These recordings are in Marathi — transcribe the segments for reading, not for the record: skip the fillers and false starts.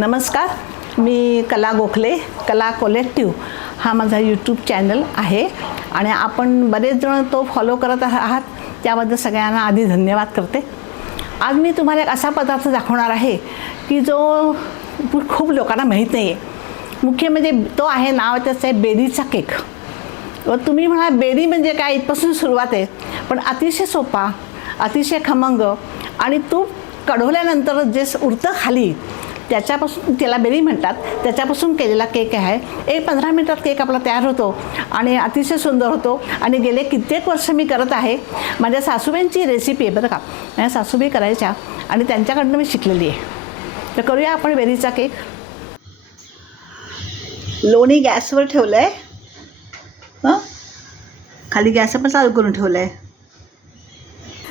नमस्कार, मी कला गोखले. कला कलेक्टिव्ह हा माझा यूट्यूब चॅनल आहे आणि आपण बरेच जण तो फॉलो करत आहात, त्याबद्दल सगळ्यांना आधी धन्यवाद करते. आज मी तुम्हाला एक असा पदार्थ दाखवणार आहे की जो खूप लोकांना माहीत नाही आहे. मुख्य म्हणजे तो आहे, नाव त्याचं आहे बेरीचा केक. व तुम्ही म्हणा बेरी म्हणजे काय, इथपासून सुरुवात आहे, पण अतिशय सोपा, अतिशय खमंग आणि तूप कढवल्यानंतर जे उरतं खाली त्याच्यापासून, त्याला बेरी म्हणतात, त्याच्यापासून केलेला केक आहे. 15 मिनिटात केक आपला तयार होतो आणि अतिशय सुंदर होतो. आणि गेले कित्येक वर्ष मी करत आहे. माझ्या सासूबाईंची रेसिपी आहे बरं का, माझ्या सासूबाई करायच्या आणि त्यांच्याकडनं मी शिकलेली आहे. तर करूया आपण बेरीचा केक. लोणी गॅसवर ठेवलं आहे, खाली गॅस पण चालू करून ठेवलं आहे.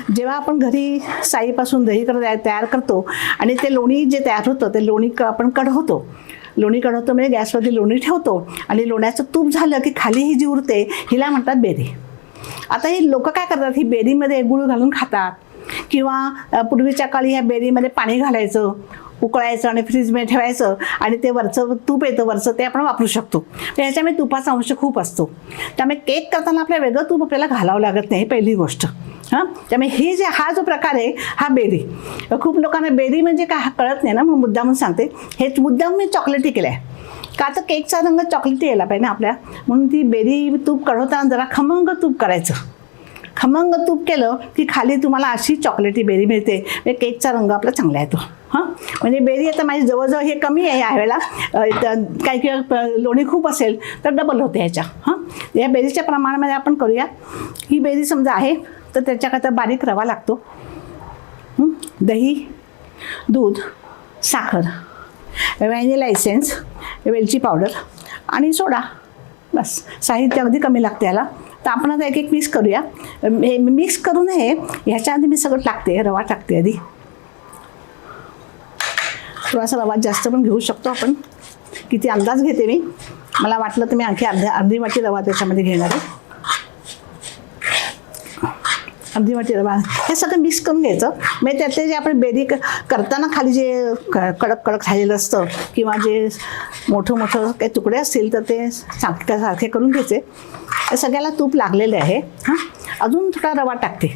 जेव्हा आपण घरी साईपासून दही तयार करतो आणि ते लोणी जे तयार होतं ते लोणी आपण कढवतो. लोणी कढवतो म्हणजे गॅसवरती लोणी ठेवतो आणि लोण्याचं तूप झालं की खाली ही जी उरते हिला म्हणतात बेरी. आता ही लोक काय करतात, ही बेरीमध्ये गूळ घालून खातात किंवा पूर्वीच्या काळी ह्या बेरीमध्ये पाणी घालायचं, उकळायचं आणि फ्रीजमध्ये ठेवायचं आणि ते वरचं तूप येतं वरचं, ते आपण वापरू शकतो. याच्यामध्ये तुपाचा अंश खूप असतो, त्यामुळे केक करताना आपल्या वेगळं तूप आपल्याला घालावं लागत नाही, पहिली गोष्ट. त्यामुळे ही जे हा जो प्रकार आहे हा बेरी, खूप लोकांना बेरी म्हणजे काय हा कळत नाही ना, म्हणून मुद्दामून सांगते. हे मुद्दाम मी चॉकलेटी केलं आहे का, तर केकचा रंग चॉकलेटी यायला पाहिजे ना आपल्या, म्हणून ती बेरी तूप कढवताना जरा खमंग तूप करायचं. खमंग तूप केलं की खाली तुम्हाला अशी चॉकलेटी बेरी मिळते, म्हणजे केकचा रंग आपला चांगला येतो. म्हणजे बेरी आता माझी जवळजवळ हे कमी आहे यावेळेला, काही काही लोणी खूप असेल तर डबल होते ह्याच्या. या बेरीच्या प्रमाणामध्ये आपण करूया. ही बेरी समजा आहे तर त्याच्याकरता बारीक रवा लागतो, दही, दूध, साखर, व्हॅनिला एसेन्स, वेलची पावडर आणि सोडा, बस. साहित्य अगदी कमी लागते याला. तर आपण आता एक एक मिक्स करूया. हे मिक्स करून ह्याच्या आधी मी सगळं टाकते, रवा टाकते आधी. थोडासा रवा जास्त पण घेऊ शकतो आपण, किती अंदाज घेते मी. मला वाटलं तर मी आणखी अर्धी वाटी रवा त्याच्यामध्ये घेणार आहे. अर्धी वाटी रवा, हे सगळं मिक्स करून घ्यायचं. म्हणजे त्यातले जे आपण बेरी करताना खाली जे कडक कडक राहिलेलं असतं किंवा जे मोठं मोठं काही तुकडे असतील तर ते सारखे करून घ्यायचे. सगळ्याला तूप लागलेले आहे. अजून थोडा रवा टाकते.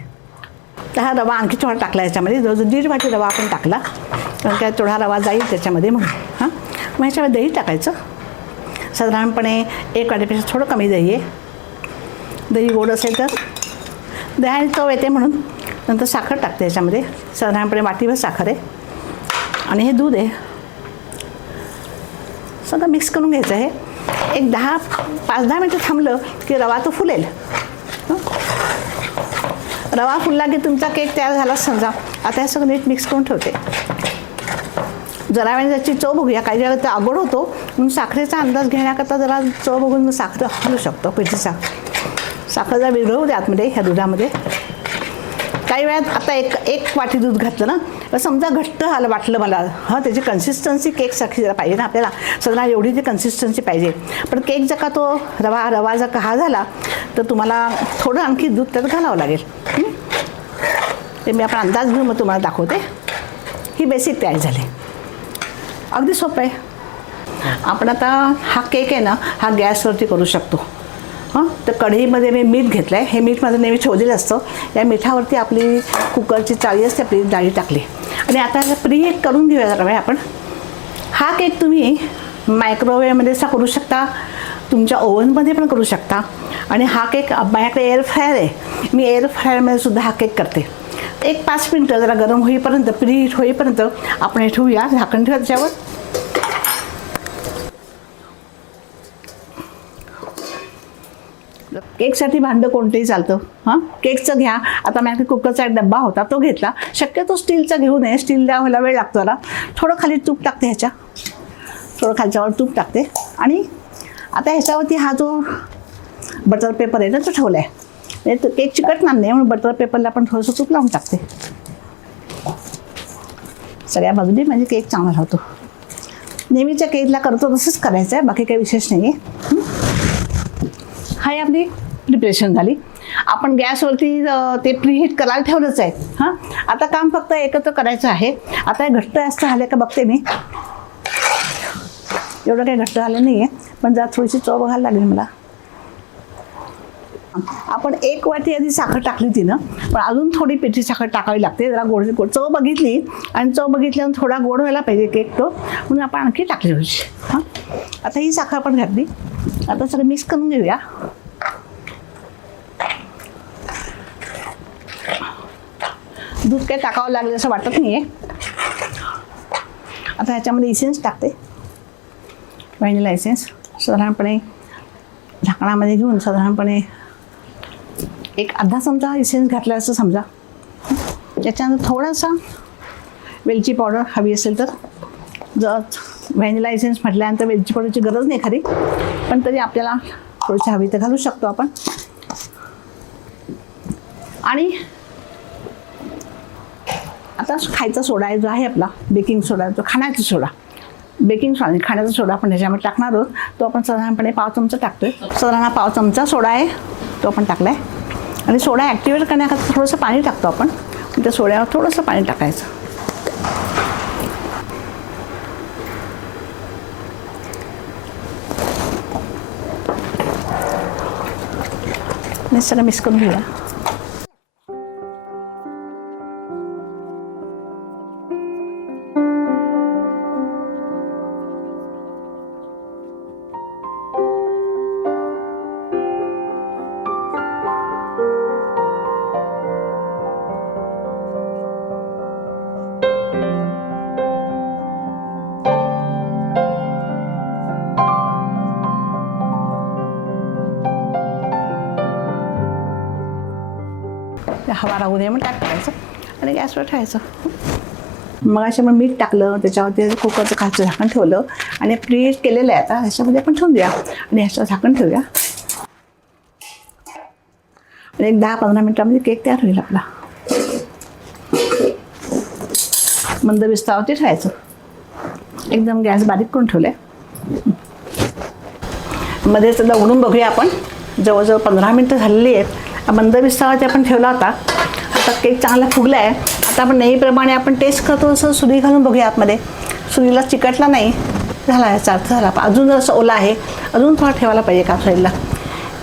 तर हा रवा आणखी थोडा टाकला याच्यामध्ये, जवळजवळ 1.5 वाटी रवा आपण टाकला, कारण काय थोडा रवा जाईल त्याच्यामध्ये म्हणून. मग ह्याच्यामध्ये दही टाकायचं. साधारणपणे 1 वाटीपेक्षा थोडं कमी दही आहे. दही गोड असेल तर दह्याने चव येते म्हणून. नंतर साखर टाकते याच्यामध्ये, साधारणपणे वाटीभर साखर आहे आणि हे दूध आहे. सगळं मिक्स करून घ्यायचं आहे. एक 5-10 मिनटं थांबलं की रवा तो फुलेल. रवा फुलला की तुमचा केक तयार झाला समजा. आता हे सगळं नीट मिक्स करून ठेवते. जरा वेळ त्याची चव बघूया. काही वेळा तर अगोड होतो म्हणून साखरेचा अंदाज घेण्याकरता जरा चव बघून साखर घालू शकतो. पिठी साखर जरा विरघळू द्या आतमध्ये ह्या दुधामध्ये. काही वेळात आता एक वाटी दूध घातलं ना, तर समजा घट्ट झालं वाटलं मला, त्याची कन्सिस्टन्सी केकसारखी जरा पाहिजे ना आपल्याला, सगळा एवढी ती कन्सिस्टन्सी पाहिजे. पण केक जर का तो रवा जर का हा झाला तर तुम्हाला थोडं आणखी दूध त्यात घालावं लागेल. ते मी आपण अंदाज घेऊन मग तुम्हाला दाखवते. ही बेसिक तयारी झाली, अगदी सोपं आहे. आपण आता हा केक आहे ना, हा गॅसवरती करू शकतो. तर कढईमध्ये मी मीठ घेतलं आहे. हे मीठ माझं नेहमी ठेवलेलं असतं. या मिठावरती आपली कुकरची चाळी असते, आपली डाळी टाकली आणि आता प्रीहीट करून घेऊया जरा वेळ आपण. हा केक तुम्ही मायक्रोवेवमध्ये असा करू शकता, तुमच्या ओव्हनमध्ये पण करू शकता. आणि हा केक माझ्याकडे एअर फ्रायर आहे, मी एअर फ्रायरमध्ये सुद्धा हा केक करते. 1-5 मिनटं जरा गरम होईपर्यंत, प्रीहीट होईपर्यंत आपण हे ठेवूया, झाकण ठेवूया त्याच्यावर. केकसाठी भांडं कोणतंही चालतं. केकचं घ्या. आता माझ्याकडे कुकरचा एक डब्बा होता, तो घेतला. शक्यतो स्टीलचा घेऊ नये, स्टील द्यायला वेळ लागतो त्याला. थोडं खाली तूप टाकते, ह्याच्या थोडं खालच्यावर तूप टाकते. आणि आता ह्याच्यावरती हा जो बटर पेपर आहे ना तो ठेवला आहे. म्हणजे केक चिकटणार नाही म्हणून बटर पेपरला आपण थोडंसं तूप लावून टाकते सगळ्या बाजूने, म्हणजे केक चांगला राहतो. नेहमीच्या केकला करतो तसंच करायचं आहे, बाकी काही विशेष नाही आहे. हाय आपली प्रिपरेशन झाली. आपण गॅसवरती ते प्रीहीट करायला ठेवलंच आहे. आता काम फक्त एकत्र करायचं आहे. आता हे घट्ट जास्त झाले का बघते मी. एवढं काही घट्ट झालं नाही आहे, पण जरा थोडीशी चव बघायला लागेल मला. आपण 1 वाटी आधी साखर टाकली होती ना, पण अजून थोडी पिठी साखर टाकावी लागते. जरा गोड गोड चव बघितली, आणि चव बघितल्यानंतर थोडा गोड व्हायला पाहिजे केक तो, म्हणून आपण आणखी टाकली होती. हां, आता ही साखर आपण घातली. आता सगळं मिक्स करून घेऊया. दूध काही टाकावं लागलं असं वाटत नाही आहे. आता ह्याच्यामध्ये इसेन्स टाकते, व्हॅनिला इसेन्स. साधारणपणे झाकणामध्ये घेऊन साधारणपणे एक अर्धा चमचा इसेन्स घातला असं समजा. त्याच्यानंतर थोडासा वेलची पावडर हवी असेल तर, जर व्हॅनिला इसेन्स म्हटल्यानंतर वेलची पावडरची गरज नाही खरी, पण तरी आपल्याला थोडीशी हवी तर घालू शकतो आपण. आणि आता खायचा सोडा आहे जो आहे आपला, बेकिंग सोडा, जो खाण्याचा सोडा, बेकिंग सोडा आणि खाण्याचा सोडा आपण त्याच्यामध्ये टाकणार आहोत. तो आपण साधारणपणे 1/2 चमचा टाकतोय. साधारण 1/2 चमचा सोडा आहे तो आपण टाकला आहे. आणि सोडा ॲक्टिवेट करण्याकरता थोडंसं पाणी टाकतो आपण. त्या सोड्यावर थोडंसं पाणी टाकायचं. आणि सगळं मिक्स करून घेऊया. हवा राहू दे, मग टाकायचं आणि गॅसवर ठेवायचं. मग असे मग मीठ टाकलं, त्याच्यावरती कुकरचं खालचं झाकण ठेवलं आणि प्रीहीट केलेलं आहे. आता ह्याच्यामध्ये आपण ठेवून द्या आणि ह्याच्यावर झाकण ठेवूया. आणि एक 10-15 मिनिटांमध्ये केक तयार होईल आपला. मंद विस्तारावरती ठेवायचं. एकदम गॅस बारीक करून ठेवलं आहे. मध्येच एकदा उघडून बघूया आपण. जवळजवळ 15 मिनिटं झालेली आहेत. मंद विस्तारावरती आपण ठेवला होता. आता केक चांगला फुगला आहे. आता आपण नेहमीप्रमाणे आपण टेस्ट करतो असं सुरी घालून बघूया आतमध्ये. सुरीला चिकटला नाही झाला, याचा अर्थ झाला. अजून जर ओला आहे, अजून थोडा ठेवायला पाहिजे का साईडला.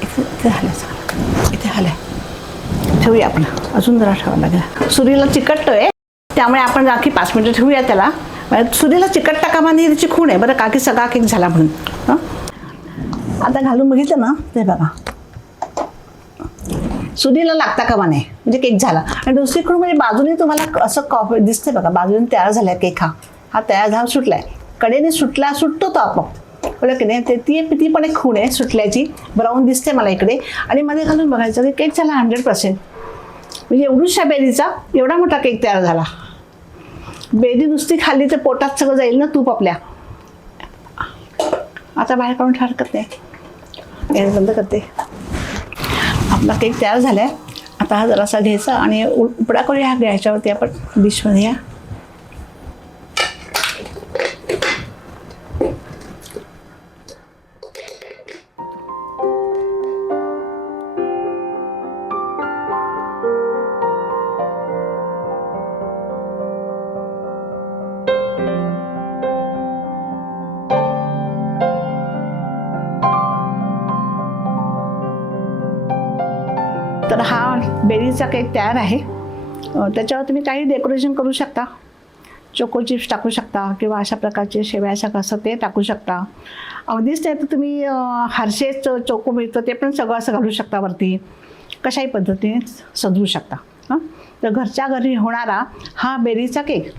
इथे झालं, इथे झालं आहे. ठेवूया आपण, अजून जरा ठेवायला लागेल. सुरीला चिकटतोय, त्यामुळे आपण आणखी 5 मिनिटं ठेवूया त्याला. सुरीला चिकटता कामा नाही, त्याची खूण आहे बरं का, की सगळा केक झाला म्हणून. हां, आता घालून बघितलं ना, ते बघा सुरीला लागता कामा नाही, म्हणजे केक झाला. आणि दुसरीकडून म्हणजे बाजूने तुम्हाला असं कॉफी दिसते बघा, बाजूने तयार झालाय केक. हा तयार झाला, सुटलाय कडेने, सुटतो तो आपोआप, बरं की नाही. ती पण एक खूण आहे सुटल्याची, ब्राऊन दिसते मला इकडे. आणि मध्ये घालून बघायचं की केक झाला 100%. म्हणजे एवढूशा बेरीचा एवढा मोठा केक तयार झाला. बेरी नुसती खाल्ली तर पोटात सगळं जाईल ना तूप आपल्या. आता बाहेर काढून हरकत नाही, गॅस बंद करते. आपला केक तयार झाला आहे. आता हा जरासा घ्यायचा आणि उपडा करूया ह्या ह्याच्यावरती आपण डिशमध्ये. या तर हा बेरीचा केक तयार आहे. त्याच्यावर तुम्ही काही डेकोरेशन करू शकता. चोको चिप्स टाकू शकता किंवा अशा प्रकारचे शेवयाचं कसं ते टाकू शकता. अगदीच नाही तर तुम्ही हर्षेच चोको मिळतं ते पण सगळं असं घालू शकता वरती. कशाही पद्धतीने सजवू शकता. हां, तर घरच्या घरी होणारा हा बेरीचा केक.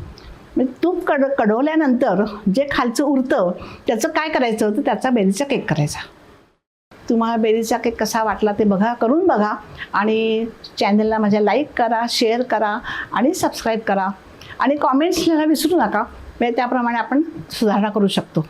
म्हणजे तूप कडवल्यानंतर जे खालचं उरतं त्याचं काय करायचं, तर त्याचा बेरीचा केक करायचा. तुम्हाला बेरीचा केक कसा वाटला ते करून बघा. आणि चॅनलला माझ्या लाईक करा, शेअर करा आणि सबस्क्राईब करा. आणि कॉमेंट्स लिहायला विसरू नका, म्हणजे त्याप्रमाणे आपण सुधारणा करू शकतो.